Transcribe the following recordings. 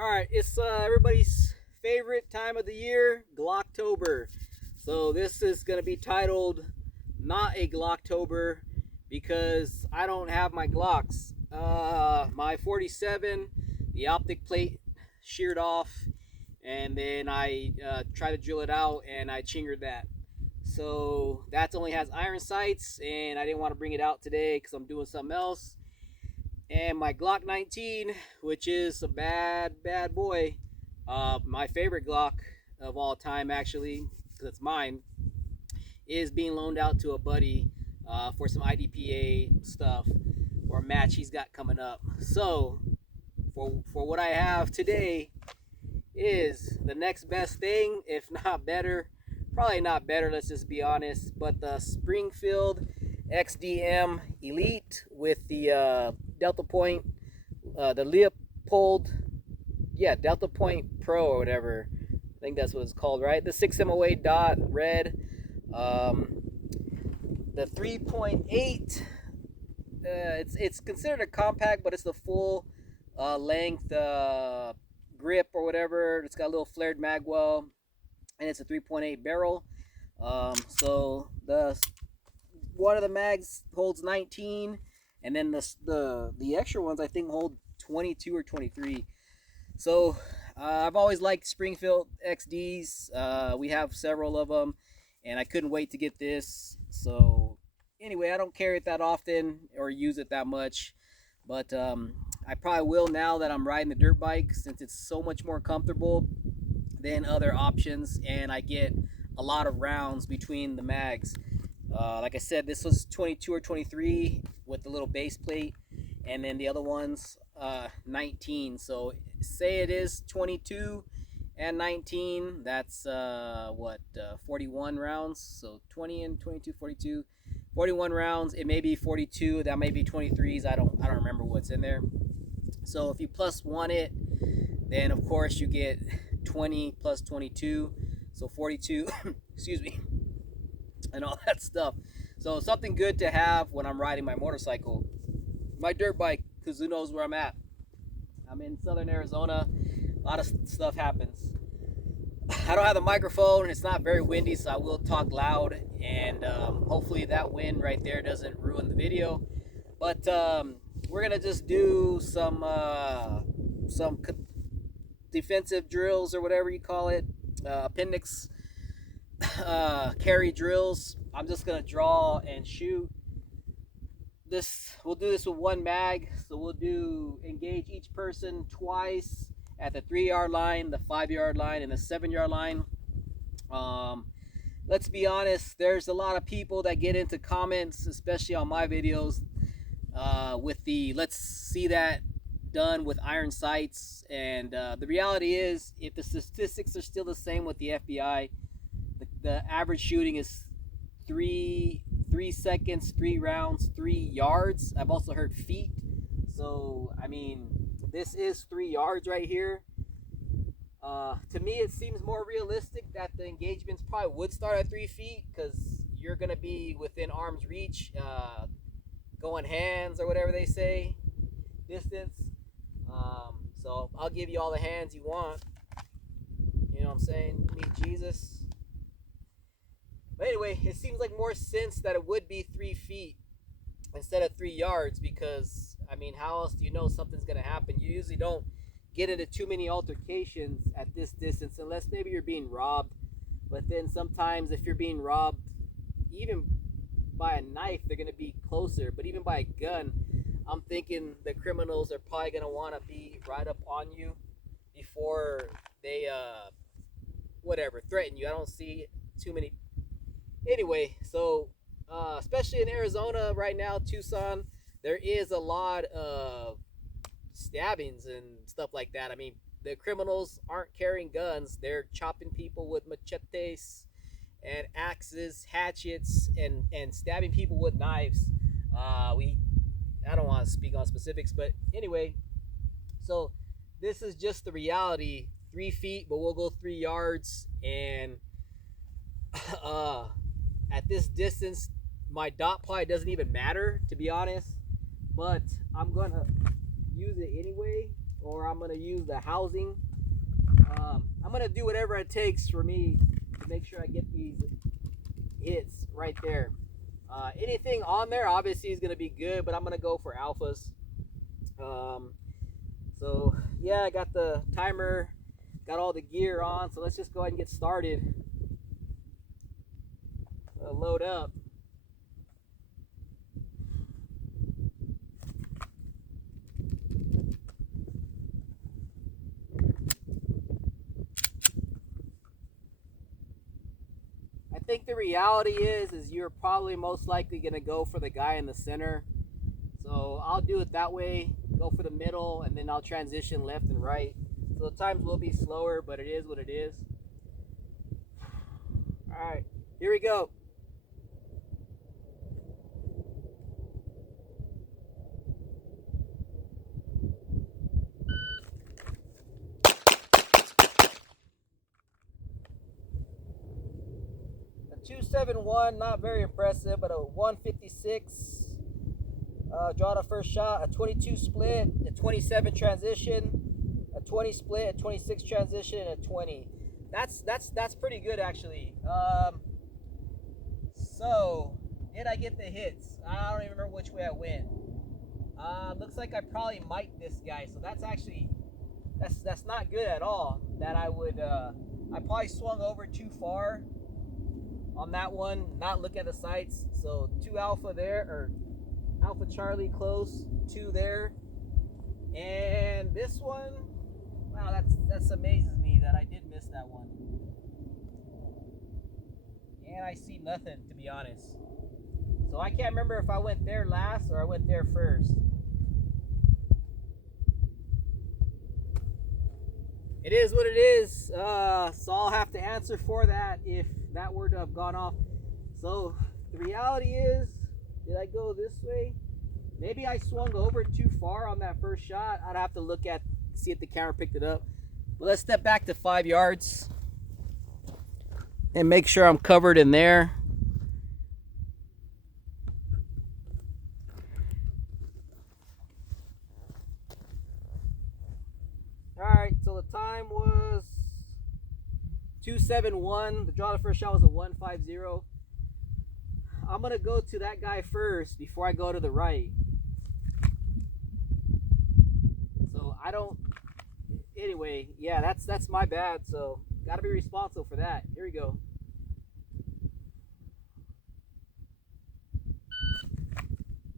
All right, it's everybody's favorite time of the year, Glocktober. So this is going to be titled "Not a Glocktober" because I don't have my Glocks. My 47, the optic plate sheared off, and then I tried to drill it out, and I chingered that. So that only has iron sights, and I didn't want to bring it out today because I'm doing something else. And my Glock 19, which is a bad boy, my favorite Glock of all time, actually, because it's mine, is being loaned out to a buddy for some IDPA stuff or a match he's got coming up. So, for what I have today is the next best thing, if not better. Probably not better, let's just be honest. But the Springfield XDM Elite with the Delta Point, the Leopold, Delta Point Pro or whatever. I think that's what it's called, right? The 6MOA dot red, the 3.8. It's considered a compact, but it's the full length grip or whatever. It's got a little flared magwell, and it's a 3.8 barrel. So the one of the mags holds 19, and then the extra ones I think hold 22 or 23. So I've always liked Springfield XDs. We have several of them, and I couldn't wait to get this. So anyway, I don't carry it that often or use it that much, but I probably will now that I'm riding the dirt bike, since it's so much more comfortable than other options, and I get a lot of rounds between the mags. Like I said, this was 22 or 23 with the little base plate, and then the other ones 19. So say it is 22 and 19, that's 41 rounds. So 20 and 22, 42, 41 rounds. It may be 42, that may be 23s. I don't remember what's in there. So if you plus one it, then of course you get 20 plus 22, so 42. Excuse me, and all that stuff. So something good to have when I'm riding my motorcycle, my dirt bike, because who knows where I'm at. I'm in southern Arizona. A lot of stuff happens. I don't have the microphone. It's not very windy, so I will talk loud, and hopefully that wind right there doesn't ruin the video. But we're gonna just do some defensive drills or whatever you call it, appendix carry drills. I'm just gonna draw and shoot. We'll do this with one mag, so we'll do engage each person twice at the 3-yard line, the 5-yard line, and the 7-yard line. Let's be honest, there's a lot of people that get into comments, especially on my videos, with the let's see that done with iron sights. And the reality is, if the statistics are still the same with the FBI, the average shooting is 3 seconds, 3 rounds, 3 yards. I've also heard feet. So I mean, this is 3 yards right here. To me, it seems more realistic that the engagements probably would start at 3 feet, because you're gonna be within arm's reach, going hands or whatever they say, distance. So I'll give you all the hands you want. You know what I'm saying? Meet Jesus. But anyway, it seems like more sense that it would be 3 feet instead of 3 yards, because I mean, how else do you know something's gonna happen? You usually don't get into too many altercations at this distance unless maybe you're being robbed. But then sometimes if you're being robbed, even by a knife, they're gonna be closer. But even by a gun, I'm thinking the criminals are probably gonna want to be right up on you before they threaten you. I don't see too many. Anyway, so especially in Arizona right now, Tucson, there is a lot of stabbings and stuff like that. I mean, the criminals aren't carrying guns. They're chopping people with machetes and axes, hatchets, and stabbing people with knives. I don't want to speak on specifics, but anyway, so this is just the reality. 3 feet, but we'll go 3 yards. And at this distance, my dot probably doesn't even matter, to be honest, but I'm gonna use it anyway. or I'm gonna use the housing. I'm gonna do whatever it takes for me to make sure I get these hits right there. Anything on there obviously is gonna be good, but I'm gonna go for alphas. So yeah, I got the timer, got all the gear on, so let's just go ahead and get started. Load up. I think the reality is you're probably most likely gonna go for the guy in the center. So I'll do it that way, go for the middle, and then I'll transition left and right. So the times will be slower, but it is what it is. All right, here we go. A 271, not very impressive, but a 156. Draw the first shot, a 22 split, a 27 transition, a 20 split, a 26 transition, and a 20. That's pretty good actually. So did I get the hits? I don't even remember which way I went. Looks like I probably mic'd this guy, so that's actually that's not good at all. That I probably swung over too far on that one, not look at the sights. So 2 alpha there, or Alpha Charlie close, 2 there. And this one, wow, that's amazes me that I did miss that one. And I see nothing, to be honest. So I can't remember if I went there last or I went there first. It is what it is. So I'll have to answer for that if that were to have gone off. So the reality is, did I go this way? Maybe I swung over too far on that first shot. I'd have to see if the camera picked it up. But let's step back to 5 yards and make sure I'm covered in there. All right, so the time was 271. The draw the first shot was a 150. I'm gonna go to that guy first before I go to the right. So I don't. Anyway, yeah, that's my bad. So gotta be responsible for that. Here we go.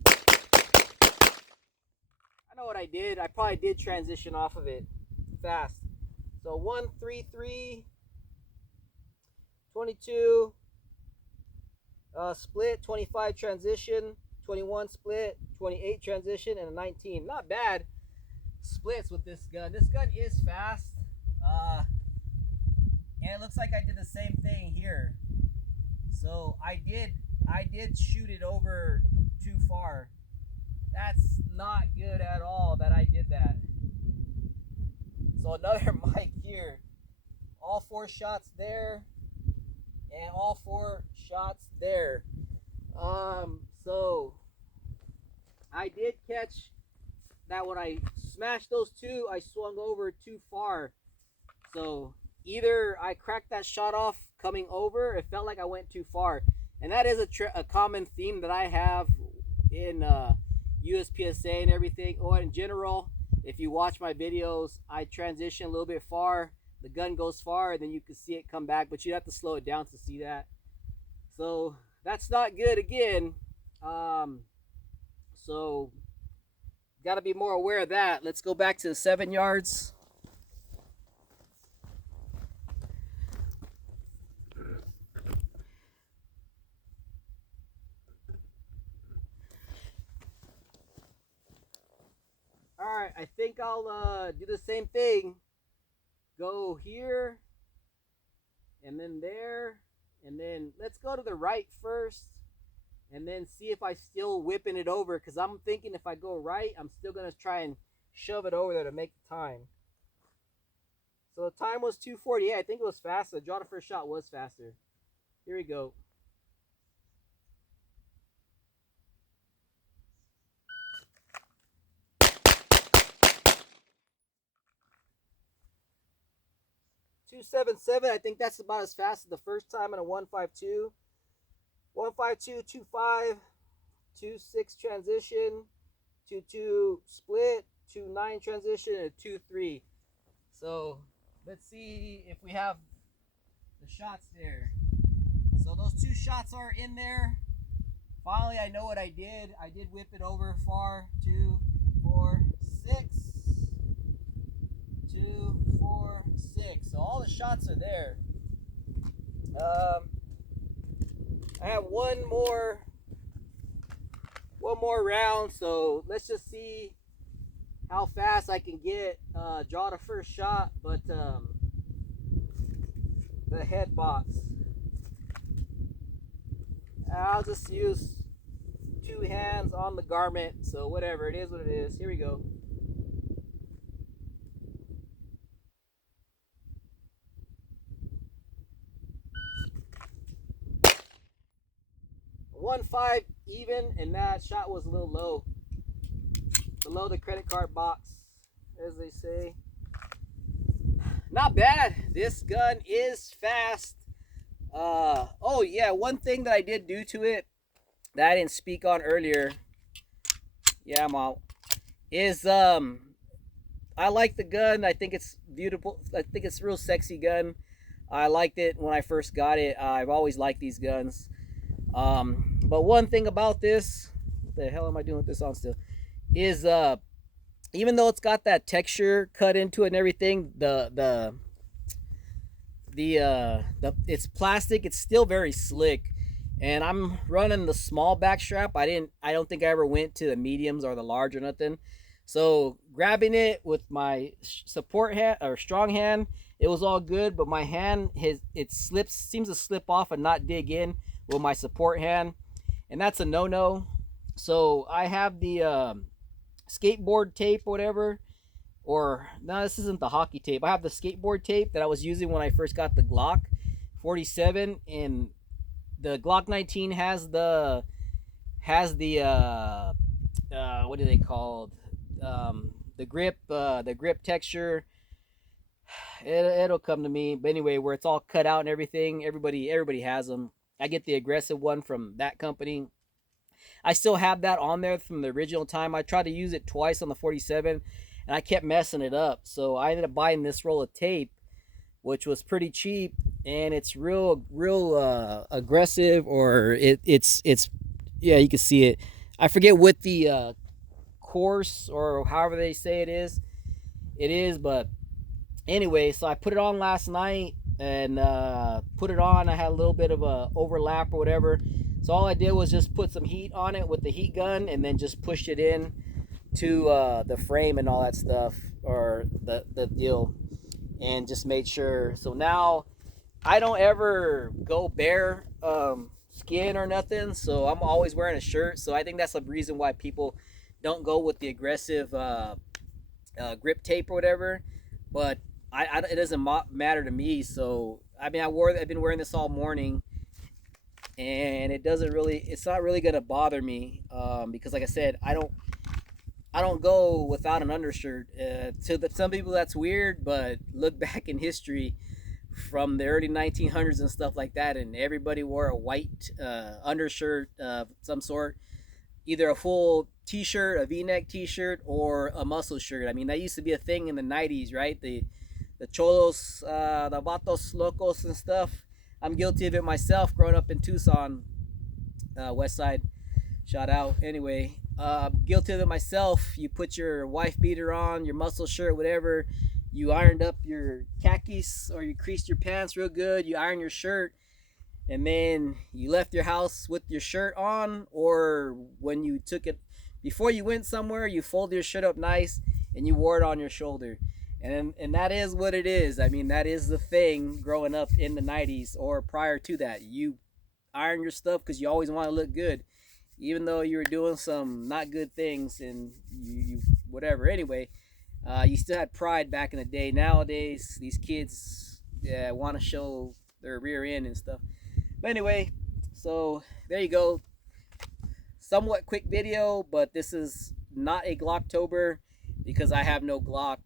I know what I did. I probably did transition off of it fast. So 133, 22. Split, 25 transition, 21 split, 28 transition, and a 19. Not bad splits with this gun. This gun is fast, and it looks like I did the same thing here. So I did shoot it over too far. That's not good at all that I did that. So another mic here. All 4 shots there. And all 4 shots there. So I did catch that when I smashed those 2, I swung over too far. So either I cracked that shot off coming over, it felt like I went too far. And that is a common theme that I have in USPSA and everything, or in general. If you watch my videos, I transition a little bit far. The gun goes far, and then you can see it come back, but you have to slow it down to see that. So that's not good again. So got to be more aware of that. Let's go back to the 7 yards. All right, I think I'll do the same thing. Go here, and then there, and then let's go to the right first, and then see if I still whipping it over, because I'm thinking if I go right, I'm still going to try and shove it over there to make the time. So the time was 2:48. I think it was faster. The draw the first shot was faster. Here we go. 277. I think that's about as fast as the first time in a 152. 152, 25, 2.6 transition, 2.2 split, 2.9 transition, and 2.3. So let's see if we have the shots there. So those 2 shots are in there. Finally, I know what I did. I did whip it over far. 2, 4, 6. 2, 4, 6. So all the shots are there. I have one more round, so let's just see how fast I can get draw the first shot. But the head box, I'll just use 2 hands on the garment, so whatever, it is what it is. Here we go. 1.5 even, and that shot was a little low, below the credit card box, as they say. Not bad. This gun is fast. Oh yeah, one thing that I did do to it that I didn't speak on earlier, yeah, I'm out, is I like the gun. I think it's beautiful. I think it's a real sexy gun. I liked it when I first got it. I've always liked these guns. But one thing about this, what the hell am I doing with this on still, is even though it's got that texture cut into it and everything, it's plastic, it's still very slick. And I'm running the small back strap. I don't think I ever went to the mediums or the large or nothing. So grabbing it with my support hand or strong hand, it was all good, but my hand, it seems to slip off and not dig in with my support hand, and that's a no-no. So I have the skateboard tape, whatever, or no, this isn't the hockey tape. I have the skateboard tape that I was using when I first got the Glock 47, and the Glock 19 has the what do they called? The grip texture. It'll come to me, but anyway, where it's all cut out and everything. Everybody has them. I get the aggressive one from that company. I still have that on there from the original time. I tried to use it twice on the 47, and I kept messing it up. So I ended up buying this roll of tape, which was pretty cheap, and it's real aggressive, or it's yeah, you can see it. I forget what the course or however they say it is, but anyway, so I put it on last night and put it on. I had a little bit of a overlap or whatever, so all I did was just put some heat on it with the heat gun and then just pushed it in to the frame and all that stuff, or the deal, and just made sure. So now I don't ever go bare skin or nothing, so I'm always wearing a shirt. So I think that's the reason why people don't go with the aggressive grip tape or whatever. But it doesn't matter to me. So I mean, I've been wearing this all morning, and it's not really gonna bother me, because like I said, I don't go without an undershirt. Some people that's weird, but look back in history from the early 1900s and stuff like that, and everybody wore a white undershirt of some sort, either a full t-shirt, a v-neck t-shirt, or a muscle shirt. I mean, that used to be a thing in the 90s, right? The cholos, the vatos locos and stuff. I'm guilty of it myself, growing up in Tucson, West Side, shout out. Anyway, guilty of it myself. You put your wife beater on, your muscle shirt, whatever. You ironed up your khakis, or you creased your pants real good. You ironed your shirt, and then you left your house with your shirt on, or when you took it, before you went somewhere, you folded your shirt up nice and you wore it on your shoulder. And that is what it is. I mean, that is the thing growing up in the 90s or prior to that. You iron your stuff because you always want to look good, even though you were doing some not good things, and you whatever. Anyway, you still had pride back in the day. Nowadays, these kids want to show their rear end and stuff. But anyway, so there you go. Somewhat quick video, but this is not a Glocktober because I have no Glock.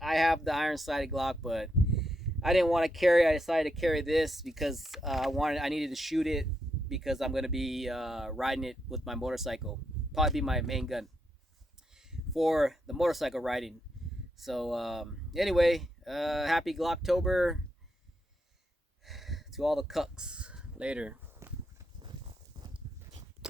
I have the iron-sighted Glock, but I didn't want to carry. I decided to carry this because I needed to shoot it because I'm gonna be riding it with my motorcycle. Probably be my main gun for the motorcycle riding. So anyway, happy Glocktober to all the cucks. Later.